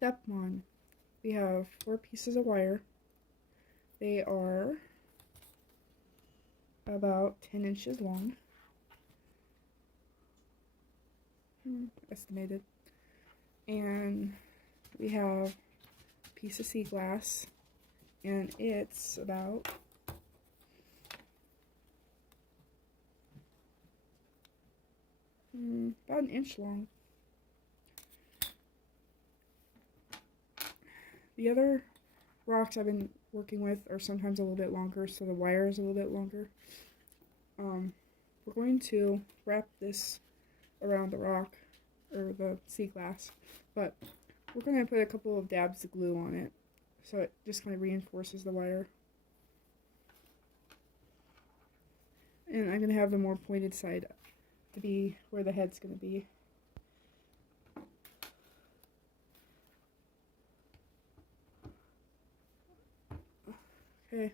Step 1. We have 4 pieces of wire. They are about 10 inches long. Estimated. And we have a piece of sea glass, and it's about an inch long. The other rocks I've been working with are sometimes a little bit longer, so the wire is a little bit longer. We're going to wrap this around the rock, or the sea glass, but we're going to put a couple of dabs of glue on it, so it just kind of reinforces the wire. And I'm going to have the more pointed side to be where the head's going to be. Okay,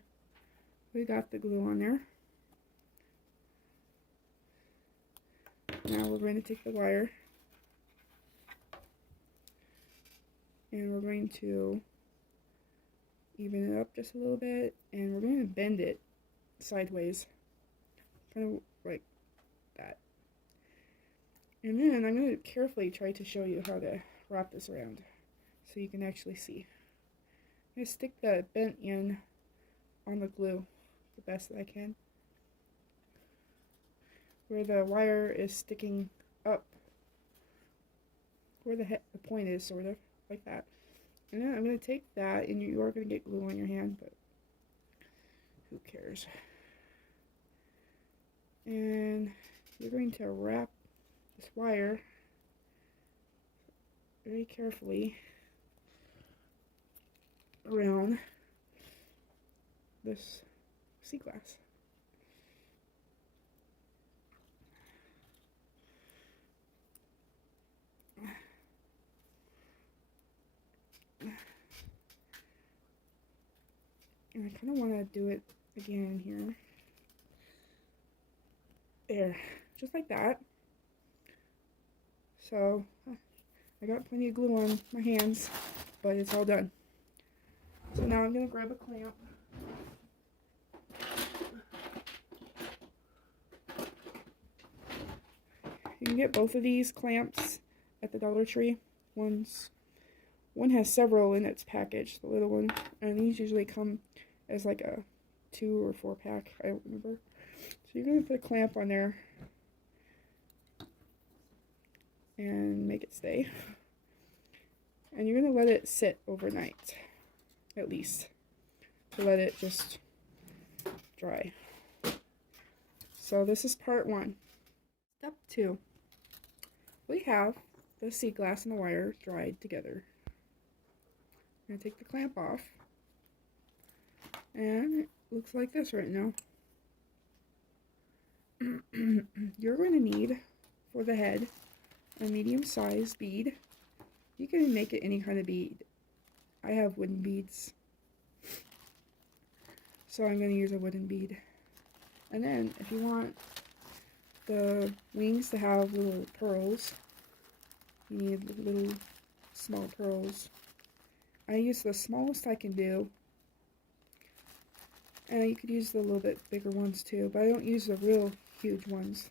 we got the glue on there. Now we're going to take the wire and we're going to even it up just a little bit, and we're going to bend it sideways, kind of like that. And then I'm going to carefully try to show you how to wrap this around so you can actually see. I'm going to stick the bent end on the glue the best that I can, where the wire is sticking up, where the point is, sort of, like that. And then I'm going to take that, and you are going to get glue on your hand, but who cares. And you're going to wrap this wire very carefully around this sea glass. And I kind of want to do it again here. There, just like that. So, I got plenty of glue on my hands, but it's all done. So now I'm going to grab a clamp. You can get both of these clamps at the Dollar Tree. One has several in its package, the little one, and these usually come as like a 2 or 4 pack, I don't remember. So you're going to put a clamp on there and make it stay. And you're going to let it sit overnight, at least, to let it just dry. So this is part 1. Step 2. We have the sea glass and the wire dried together. I'm going to take the clamp off, and it looks like this right now. You're going to need, for the head, a medium-sized bead. You can make it any kind of bead. I have wooden beads, so I'm going to use a wooden bead. And then, if you want the wings to have little pearls, you need little small pearls. I use the smallest I can do. And you could use the little bit bigger ones too, but I don't use the real huge ones.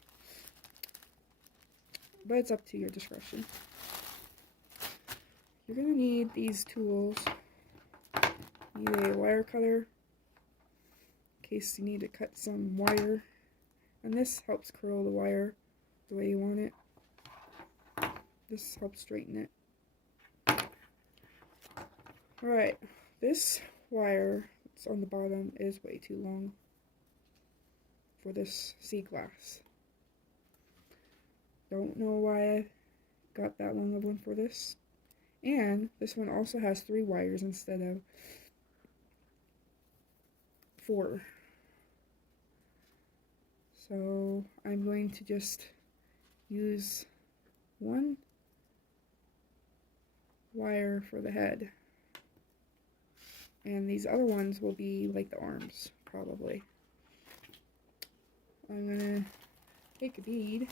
But it's up to your discretion. You're going to need these tools. You need a wire cutter, in case you need to cut some wire. And this helps curl the wire the way you want it. This helps straighten it. Alright, this wire that's on the bottom is way too long for this sea glass. Don't know why I got that long of one for this. And this one also has 3 wires instead of 4. So I'm going to just use 1 wire for the head. And these other ones will be like the arms, probably. I'm going to take a bead.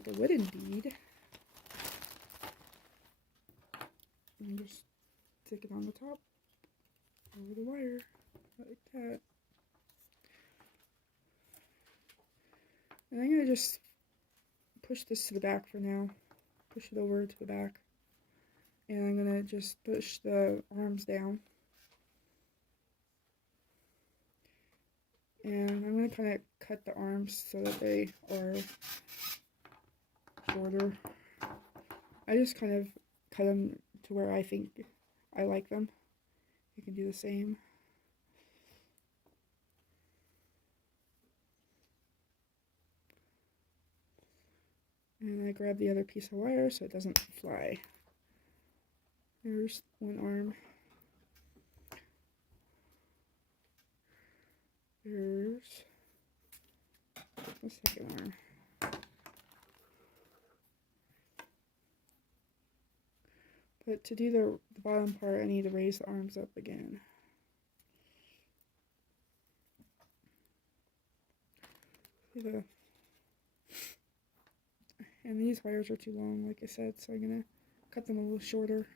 take a wooden bead and just stick it on the top over the wire like that. And I'm going to just push this to the back for now. Push it over to the back. And I'm going to just push the arms down. And I'm going to kind of cut the arms so that they are shorter. I just kind of cut them to where I think I like them. You can do the same. And I grab the other piece of wire so it doesn't fly. There's one arm. There's the second arm. But to do the bottom part, I need to raise the arms up again. And these wires are too long, like I said, so I'm going to cut them a little shorter.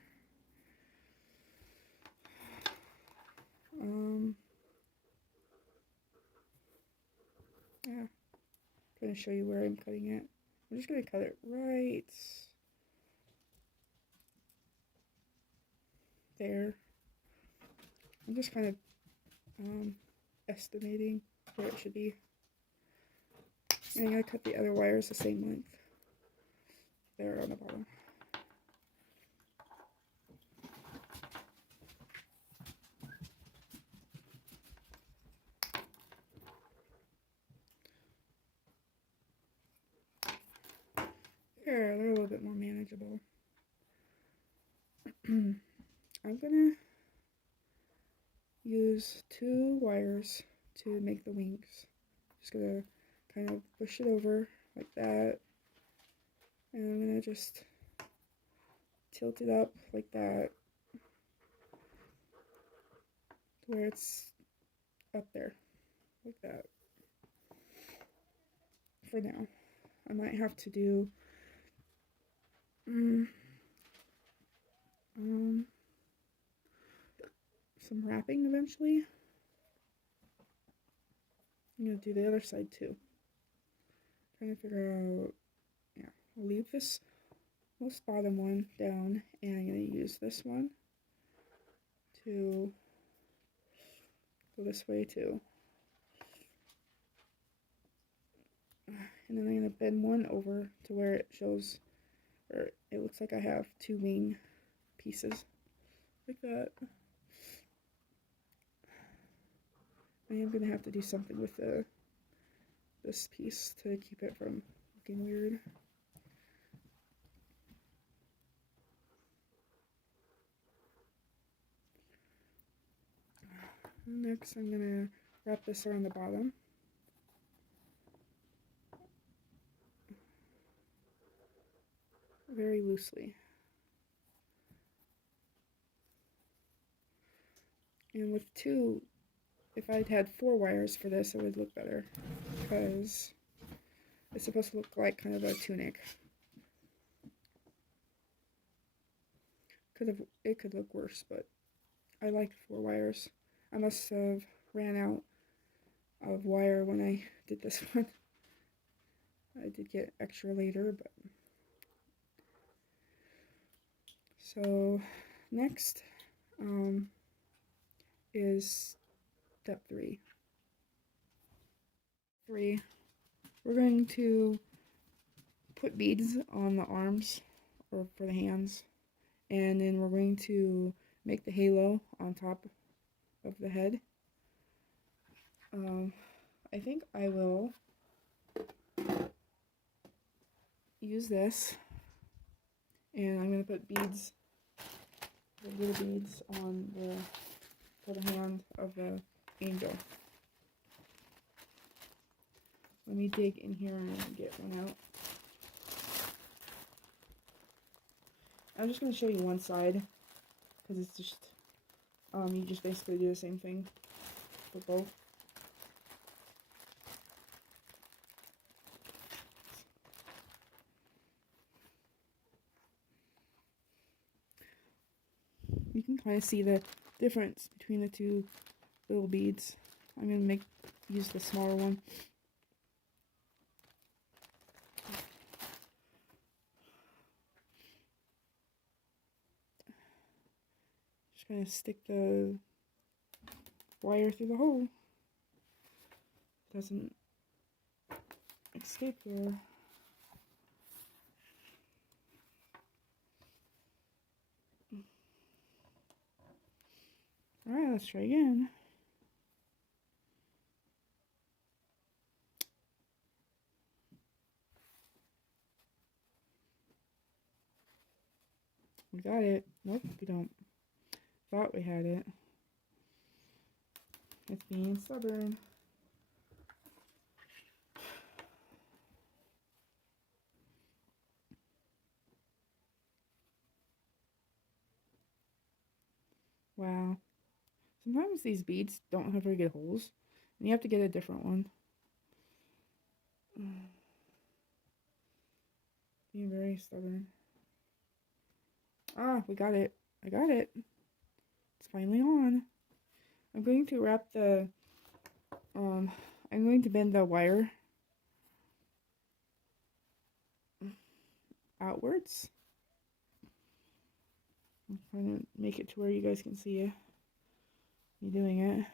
Yeah, I'm going to show you where I'm cutting it. I'm just going to cut it right there. I'm just kind of estimating where it should be. And I'm going to cut the other wires the same length. There on the bottom. There, they're a little bit more manageable. I'm gonna use 2 wires to make the wings. Just gonna kind of push it over like that. And I'm gonna just tilt it up like that to where it's up there, like that. For now. I might have to do some wrapping eventually. I'm gonna do the other side too. Trying to figure out, yeah, I'll leave this most bottom one down, and I'm gonna use this one to go this way too. And then I'm gonna bend one over to where it shows, or it looks like I have 2 wing pieces, like that. I am gonna have to do something with this piece to keep it from looking weird. Next, I'm gonna wrap this around the bottom. Very loosely. And with 2, if I'd had 4 wires for this, it would look better, because it's supposed to look like kind of a tunic. It could look worse, but I like 4 wires. I must have ran out of wire when I did this one. I did get extra later, but so next is step 3. We're going to put beads on the arms, or for the hands, and then we're going to make the halo on top of the head. I think I will use this, and I'm going to put beads, the little beads on for the hand of the angel. Let me dig in here and get one out. I'm just going to show you one side, because it's just, you just basically do the same thing for both. you can kind of see the difference between the two little beads. I'm gonna use the smaller one. Just gonna stick the wire through the hole. Doesn't escape here. Alright, let's try again. We got it. Nope, we don't. Thought we had it. It's being stubborn. Wow. Sometimes these beads don't have very good holes, and you have to get a different one. Being very stubborn. Ah, we got it. I got it. It's finally on. I'm going to wrap the, I'm going to bend the wire outwards. I'm trying to make it to where you guys can see me doing it.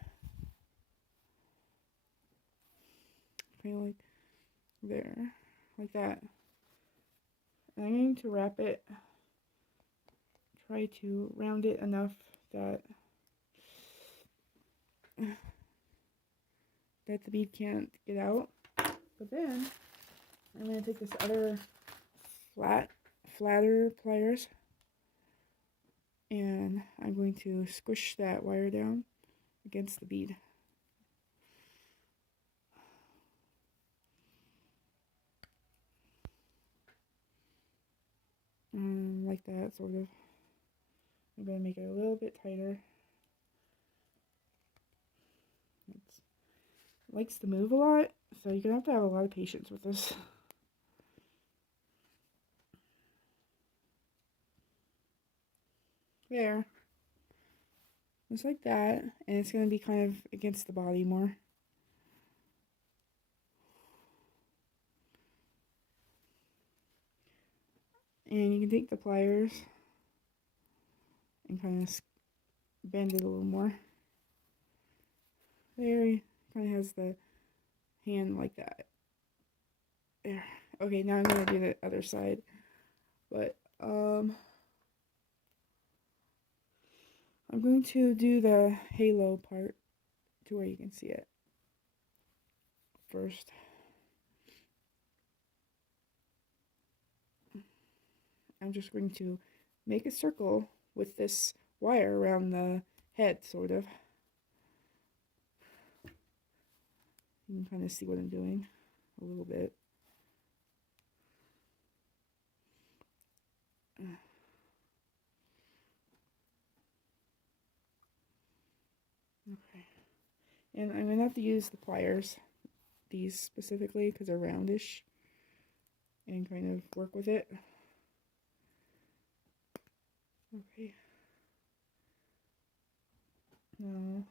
Kind of like there, like that. And I'm going to wrap it, try to round it enough that the bead can't get out. But then I'm going to take this other flatter pliers, and I'm going to squish that wire down against the bead. Like that, sort of. I'm going to make it a little bit tighter. It likes to move a lot, so you're going to have a lot of patience with this. There. Just like that, and it's going to be kind of against the body more. And you can take the pliers and kind of bend it a little more. There, he kind of has the hand like that. There. Okay, now I'm going to do the other side. But, I'm going to do the halo part to where you can see it first. I'm just going to make a circle with this wire around the head, sort of. You can kind of see what I'm doing a little bit. Okay. And I'm going to have to use the pliers, these specifically, because they're roundish, and kind of work with it. Okay. Now,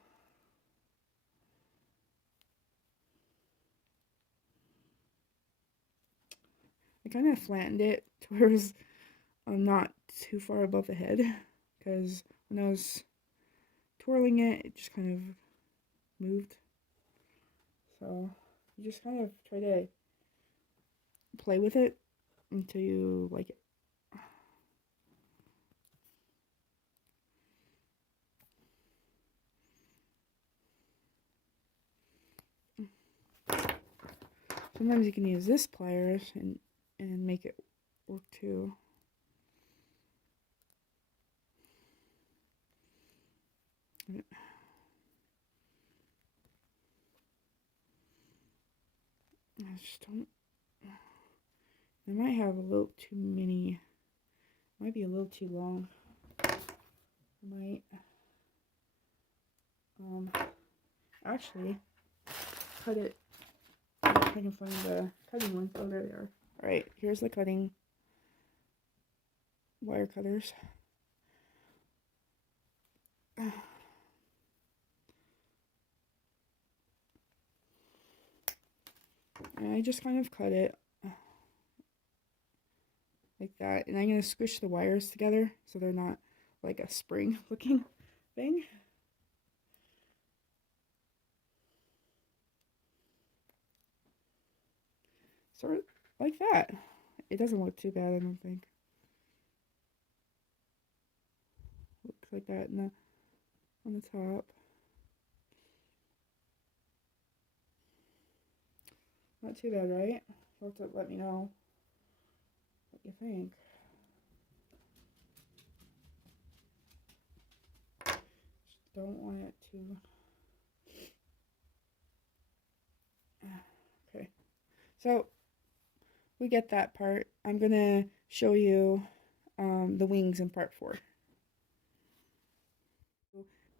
I kind of flattened it to where it was not too far above the head, because when I was twirling it, it just kind of moved. So you just kind of try to play with it until you like it. Sometimes you can use this pliers and make it work too. I just don't. I might have a little too many. Might be a little too long. I might. Actually, cut it. I can find the cutting ones. Oh, there they are. Alright, here's the cutting wire cutters. And I just kind of cut it like that. And I'm going to squish the wires together so they're not like a spring looking thing. Sort of like that. It doesn't look too bad, I don't think. Looks like that on the top. Not too bad, right? You'll have to let me know what you think. Just don't want it to... Okay. So, we get that part. I'm going to show you the wings in part 4.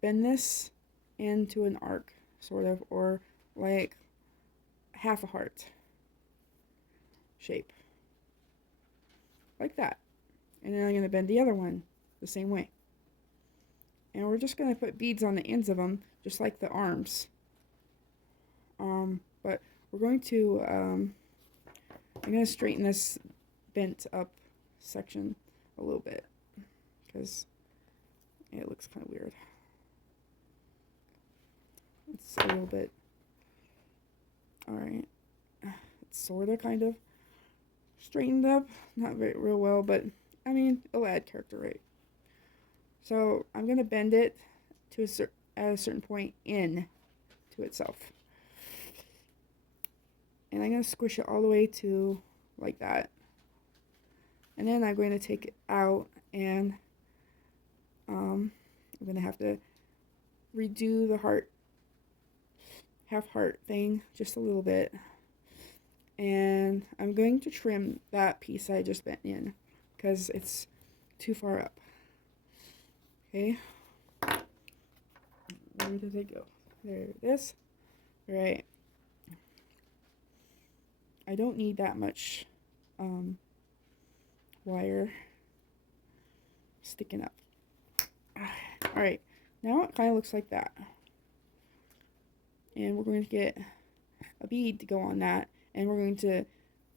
Bend this into an arc, sort of, or like half a heart shape. Like that. And then I'm going to bend the other one the same way. And we're just going to put beads on the ends of them, just like the arms. But we're going to, I'm going to straighten this bent up section a little bit, because it looks kind of weird. It's a little bit, alright, it's sort of kind of straightened up, not real well, but I mean, it'll add character, right? So I'm going to bend it to at a certain point in to itself. And I'm going to squish it all the way to like that. And then I'm going to take it out, and I'm going to have to redo the half heart thing just a little bit. And I'm going to trim that piece I just bent in because it's too far up. Okay. Where did it go? There it is. Right. I don't need that much wire sticking up. Alright, now it kind of looks like that. And we're going to get a bead to go on that, and we're going to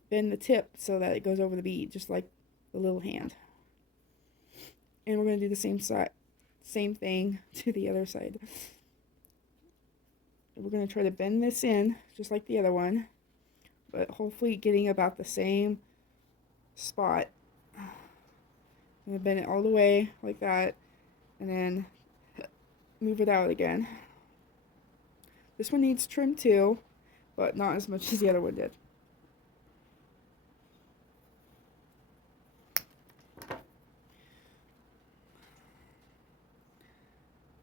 bend the tip so that it goes over the bead, just like the little hand. And we're going to do the same thing to the other side. We're going to try to bend this in, just like the other one, but hopefully getting about the same spot. I'm going to bend it all the way like that, and then move it out again. This one needs trim too, but not as much as the other one did.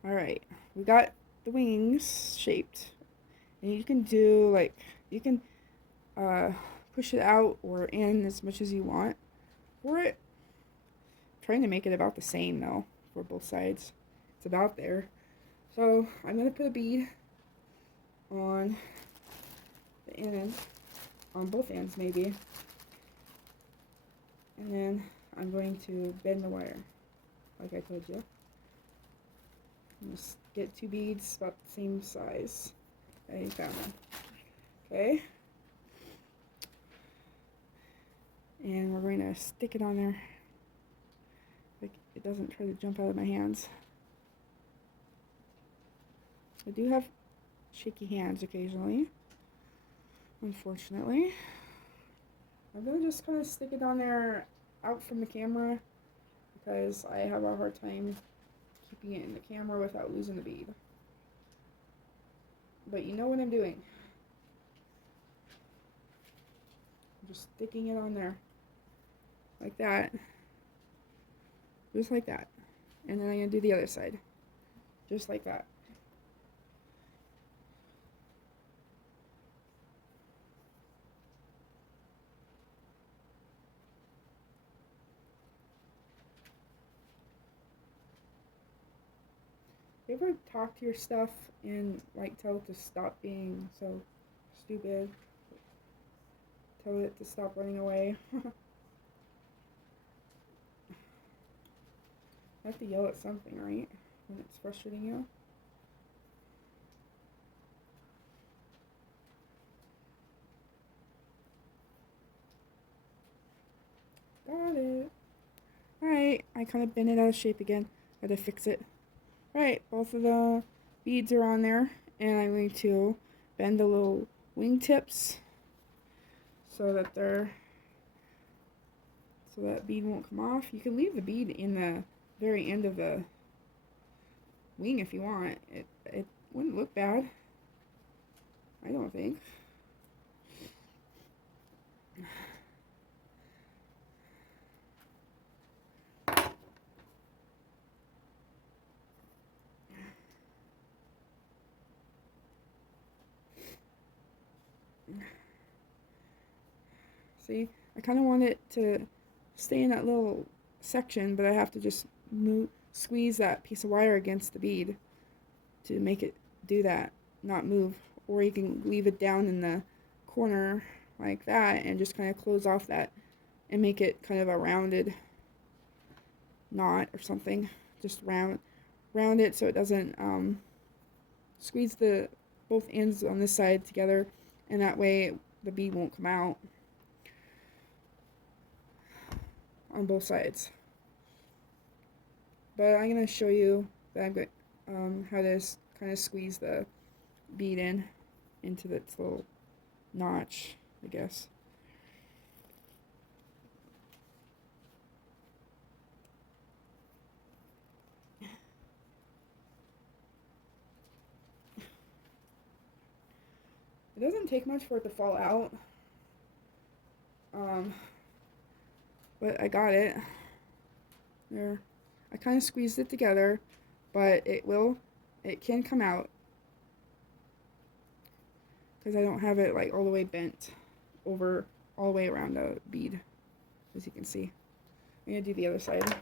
Alright, we got the wings shaped. And you can do, like, you can push it out or in as much as you want for it. I'm trying to make it about the same though for both sides. It's about there. So I'm going to put a bead on the end, on both ends maybe. And then I'm going to bend the wire, like I told you. Just get 2 beads about the same size. I found them. Okay. And we're going to stick it on there, like it doesn't try to jump out of my hands. I do have shaky hands occasionally, unfortunately. I'm going to just kind of stick it on there out from the camera because I have a hard time keeping it in the camera without losing the bead. But you know what I'm doing. I'm just sticking it on there. Like that. Just like that. And then I'm going to do the other side. Just like that. You ever talk to your stuff and like tell it to stop being so stupid? Tell it to stop running away? I have to yell at something, right? when it's frustrating you. Got it. Alright, I kind of bent it out of shape again. Gotta fix it. Alright, both of the beads are on there, and I'm going to bend the little wingtips so that that bead won't come off. You can leave the bead in the very end of the wing if you want. It wouldn't look bad, I don't think. See, I kind of want it to stay in that little section, but I have to just squeeze that piece of wire against the bead to make it do that, not move. Or you can leave it down in the corner like that and just kind of close off that and make it kind of a rounded knot or something. Just round it so it doesn't squeeze the both ends on this side together, and that way the bead won't come out on both sides. But I'm going to show you that I'm going how to kind of squeeze the bead into its little notch, I guess. It doesn't take much for it to fall out, but I got it there. I kind of squeezed it together, but it can come out because I don't have it like all the way bent over all the way around the bead, as you can see. I'm gonna do the other side.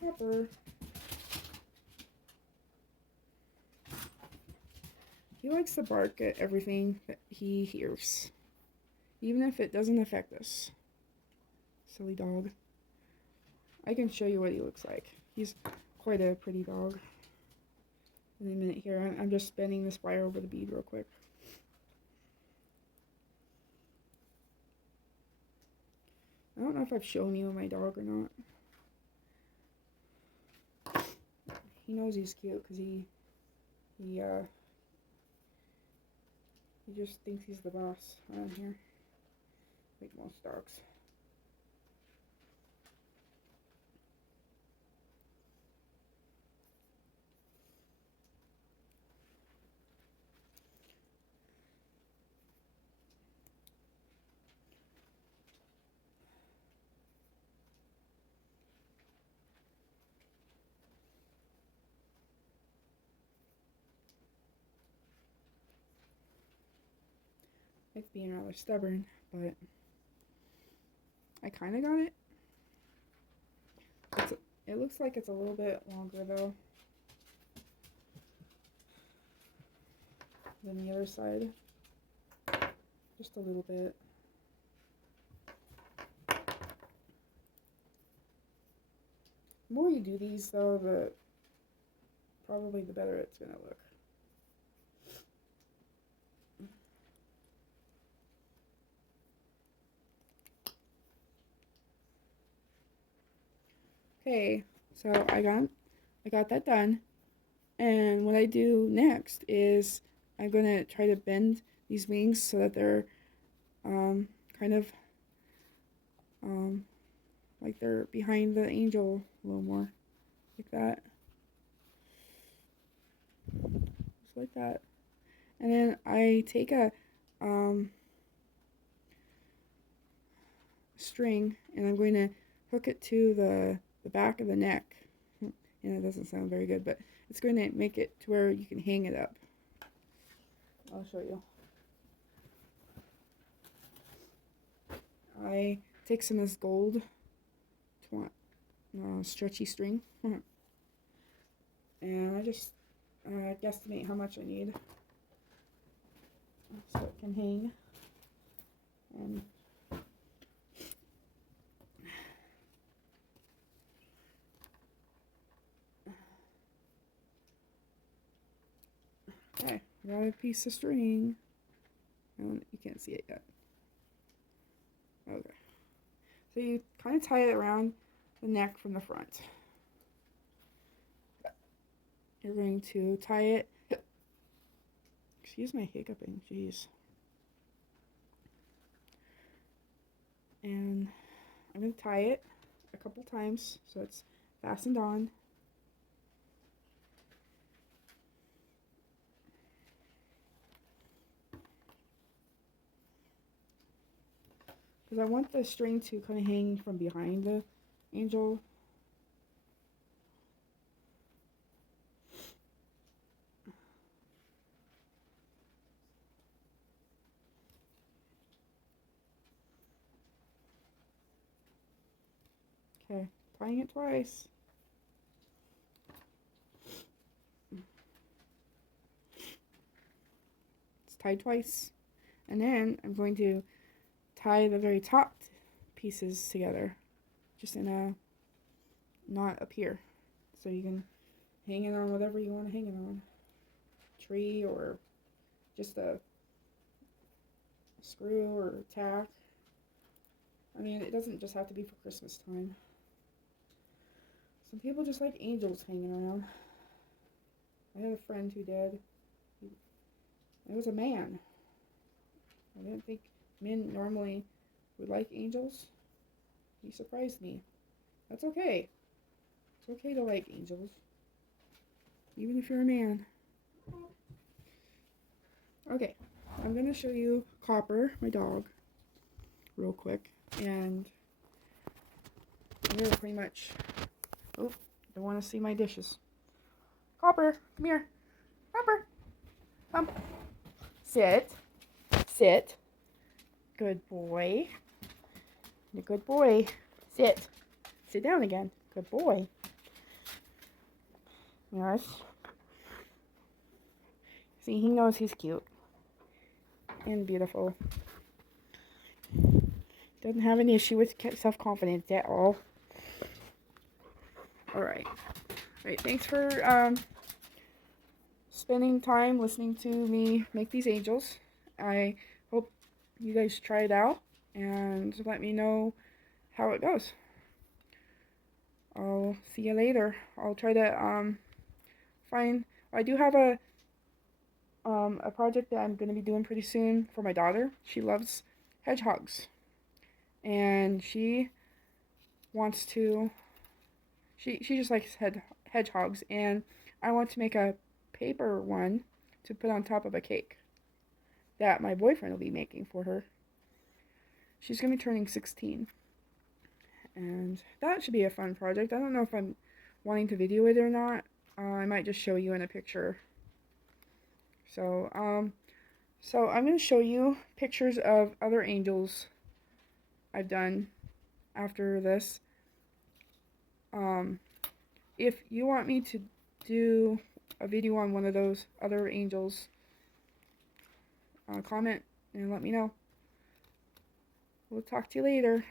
Pepper. He likes to bark at everything that he hears, even if it doesn't affect us. Silly dog. I can show you what he looks like. He's quite a pretty dog. In a minute here, I'm just bending this wire over the bead real quick. I don't know if I've shown you my dog or not. He knows he's cute because he just thinks he's the boss around here, like most dogs. It's being rather stubborn, but I kind of got it. It looks like it's a little bit longer though than the other side. Just a little bit. The more you do these though, probably the better it's gonna look. Okay, so I got that done, and what I do next is I'm gonna try to bend these wings so that they're kind of like they're behind the angel a little more, like that, just like that. And then I take a string and I'm going to hook it to the back of the neck. And it doesn't sound very good, but it's going to make it to where you can hang it up. I'll show you. I take some of this gold stretchy string, and I just guesstimate how much I need. so it can hang. And okay, got a piece of string. And you can't see it yet. Okay. So you kind of tie it around the neck from the front. You're going to tie it. Excuse my hiccuping, jeez. And I'm going to tie it a couple times so it's fastened on. Because I want the string to kind of hang from behind the angel. Okay, tying it twice. It's tied twice. And then I'm going to tie the very top pieces together, just in a knot up here. So you can hang it on whatever you want to hang it on. Tree or just a screw or tack. I mean, it doesn't just have to be for Christmas time. Some people just like angels hanging around. I had a friend who did. It was a man. I didn't think men normally would like angels. He surprised me. That's okay. It's okay to like angels. Even if you're a man. Okay, I'm going to show you Copper, my dog, real quick. And I'm going to pretty much... Oh, don't want to see my dishes. Copper, come here. Copper, come. Sit. Sit. Good boy. Good boy. Sit. Sit down again. Good boy. Yes. See, he knows he's cute. And beautiful. Doesn't have an issue with self-confidence at all. Alright. Alright, thanks for spending time listening to me make these angels. I hope you guys try it out and let me know how it goes. I'll see you later. I'll try to find... I do have a project that I'm going to be doing pretty soon for my daughter. She loves hedgehogs. And she wants to... She just likes hedgehogs. And I want to make a paper one to put on top of a cake that my boyfriend will be making for her. She's going to be turning 16. And that should be a fun project. I don't know if I'm wanting to video it or not. I might just show you in a picture. So I'm going to show you pictures of other angels I've done after this. If you want me to do a video on one of those other angels, comment and let me know. We'll talk to you later.